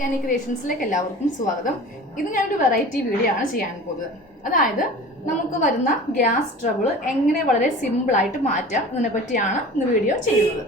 Gianni ക്രിയേഷൻസിലേക്ക് എല്ലാവർക്കും സ്വാഗതം. ഇത് ഞാനൊരു വെറൈറ്റി വീഡിയോ ആണ് ചെയ്യാൻ പോകുന്നത്. അതായത് നമുക്ക് വരുന്ന ഗ്യാസ് ട്രബിൾ എങ്ങനെ വളരെ സിമ്പിൾ ആയിട്ട് മാറ്റാം ഇതിനെ പറ്റിയാണ് ഇന്ന് വീഡിയോ ചെയ്യുന്നത്.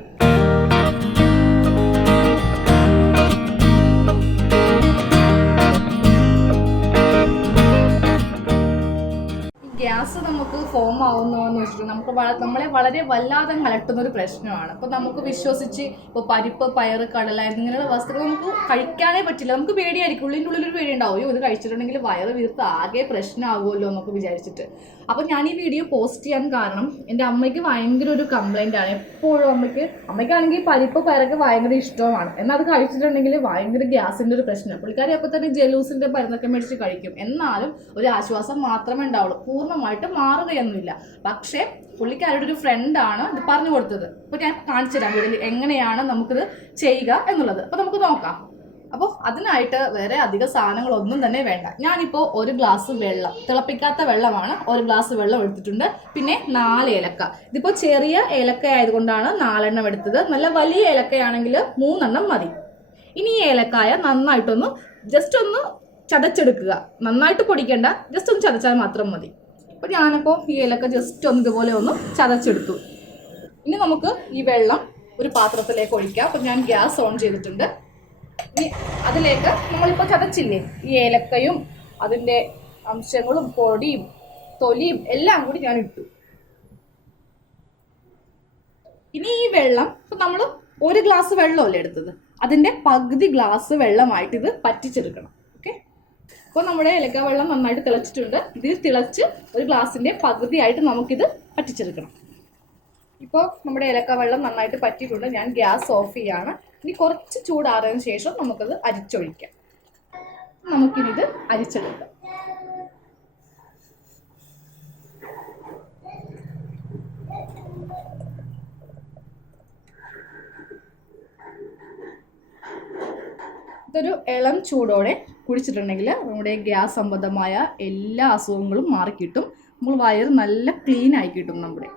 ഗ്യാസ് നമുക്ക് ഫോം ആവുന്നു എന്ന് വെച്ചിട്ട് നമുക്ക് നമ്മളെ വളരെ വല്ലാതെ അലട്ടുന്ന ഒരു പ്രശ്നമാണ്. അപ്പോൾ നമുക്ക് വിശ്വസിച്ച് ഇപ്പോൾ പരിപ്പ് പയർ കടല ഇങ്ങനെയുള്ള വസ്തുക്കൾ നമുക്ക് കഴിക്കാനേ പറ്റില്ല. നമുക്ക് പേടിയായിരിക്കും. ഉള്ളിന്റെ ഒരു പേടി ഉണ്ടാവും "അയ്യോ, ഇത് കഴിച്ചിട്ടുണ്ടെങ്കിൽ വയറ് വീർത്ത് ആകെ പ്രശ്നമാകുമല്ലോ എന്നൊക്കെ വിചാരിച്ചിട്ട്. അപ്പോൾ ഞാൻ ഈ വീഡിയോ പോസ്റ്റ് ചെയ്യാൻ കാരണം എന്റെ അമ്മയ്ക്ക് ഭയങ്കര ഒരു കംപ്ലൈന്റ് ആണ്. എപ്പോഴും അമ്മയ്ക്ക് അമ്മയ്ക്കാണെങ്കിൽ പരിപ്പ് പയറൊക്കെ ഭയങ്കര ഇഷ്ടമാണ്. എന്നാൽ അത് കഴിച്ചിട്ടുണ്ടെങ്കിൽ ഭയങ്കര ഗ്യാസിന്റെ ഒരു പ്രശ്നം പുള്ളിക്കാരി അപ്പോൾ തന്നെ ജലൂസിന്റെ മരുന്നൊക്കെ മേടിച്ച് കഴിക്കും. എന്നാലും ഒരു ആശ്വാസം മാത്രമേ ഉണ്ടാവുള്ളൂ. പൂർണമായിട്ട് മാറുകയൊന്നുമില്ല. പക്ഷേ പുള്ളിക്കാരുടെ ഒരു ഫ്രണ്ടാണ് ഇത് പറഞ്ഞു കൊടുത്തത്. അപ്പോൾ ഞാൻ കാണിച്ചു തരാം വീട്ടിൽ എങ്ങനെയാണ് നമുക്കിത് ചെയ്യുക എന്നുള്ളത്. അപ്പോൾ നമുക്ക് നോക്കാം. അപ്പോൾ അതിനായിട്ട് വേറെ അധിക സാധനങ്ങളൊന്നും തന്നെ വേണ്ട. ഞാനിപ്പോൾ ഒരു ഗ്ലാസ് വെള്ളം തിളപ്പിക്കാത്ത വെള്ളമാണ് ഒരു ഗ്ലാസ് വെള്ളം എടുത്തിട്ടുണ്ട്. പിന്നെ നാല് ഏലക്ക. ഇതിപ്പോൾ ചെറിയ ഏലക്ക ആയതുകൊണ്ടാണ് നാലെണ്ണം എടുത്തത്. നല്ല വലിയ ഏലക്കയാണെങ്കിൽ മൂന്നെണ്ണം മതി. ഇനി ഈ ഏലക്കായ നന്നായിട്ടൊന്ന് ജസ്റ്റ് ഒന്ന് ചതച്ചെടുക്കുക. നന്നായിട്ട് പൊടിക്കേണ്ട ജസ്റ്റ് ഒന്ന് ചതച്ചാൽ മാത്രം മതി. അപ്പോൾ ഞാനിപ്പോൾ ഈ ഇലക്ക ജസ്റ്റ് ഒന്ന് ഇതുപോലെ ഒന്ന് ചതച്ചെടുത്തു. ഇനി നമുക്ക് ഈ വെള്ളം ഒരു പാത്രത്തിലേക്ക് ഒഴിക്കാം. അപ്പം ഞാൻ ഗ്യാസ് ഓൺ ചെയ്തിട്ടുണ്ട്. ഇനി അതിലേക്ക് നമ്മളിപ്പോൾ ചതച്ചില്ലേ? ഈ ഏലക്കയും അതിന്റെ അംശങ്ങളും പൊടിയും തൊലിയും എല്ലാം കൂടി ഞാൻ ഇട്ടു. ഇനി ഈ വെള്ളം ഇപ്പം നമ്മൾ ഒരു ഗ്ലാസ് വെള്ളമല്ലേ എടുത്തത്? അതിന്റെ പകുതി ഗ്ലാസ് വെള്ളമായിട്ട് ഇത് പറ്റിച്ചെടുക്കണം. അപ്പോൾ നമ്മുടെ ഏലക്ക വെള്ളം നന്നായിട്ട് തിളച്ചിട്ടുണ്ട്. ഇതിൽ തിളച്ച് ഒരു ഗ്ലാസിന്റെ പകുതിയായിട്ട് നമുക്കിത് പറ്റിച്ചെടുക്കണം. ഇപ്പോൾ നമ്മുടെ ഏലക്ക വെള്ളം നന്നായിട്ട് പറ്റിയിട്ടുണ്ട്. ഞാൻ ഗ്യാസ് ഓഫ് ചെയ്യാണ്. ഇനി കുറച്ച് ചൂടാറിയതിന് ശേഷം നമുക്കത് അരിച്ചൊഴിക്കാം. നമുക്കിനിത് അരിച്ചെടുക്കാം. ഇതൊരു ഇളം ചൂടോടെ കുടിച്ചിട്ടുണ്ടെങ്കിൽ നമ്മുടെ ഗ്യാസ് സംബന്ധമായ എല്ലാ അസുഖങ്ങളും മാറിക്കിട്ടും. നമ്മൾ വയറ് നല്ല ക്ലീൻ ആയി കിട്ടും നമ്മുടെ.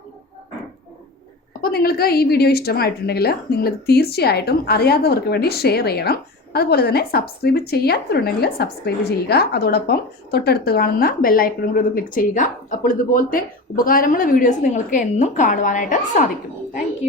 അപ്പോൾ നിങ്ങൾക്ക് ഈ വീഡിയോ ഇഷ്ടമായിട്ടുണ്ടെങ്കിൽ നിങ്ങൾ തീർച്ചയായിട്ടും അറിയാത്തവർക്ക് വേണ്ടി ഷെയർ ചെയ്യണം. അതുപോലെ തന്നെ സബ്സ്ക്രൈബ് ചെയ്യാത്തവരുണ്ടെങ്കിൽ സബ്സ്ക്രൈബ് ചെയ്യുക. അതോടൊപ്പം തൊട്ടടുത്ത് കാണുന്ന ബെല്ലൈക്കണും കൂടി ഒന്ന് ക്ലിക്ക് ചെയ്യുക. അപ്പോൾ ഇതുപോലത്തെ ഉപകാരമുള്ള വീഡിയോസ് നിങ്ങൾക്ക് എന്നും കാണുവാനായിട്ട് സാധിക്കും. താങ്ക്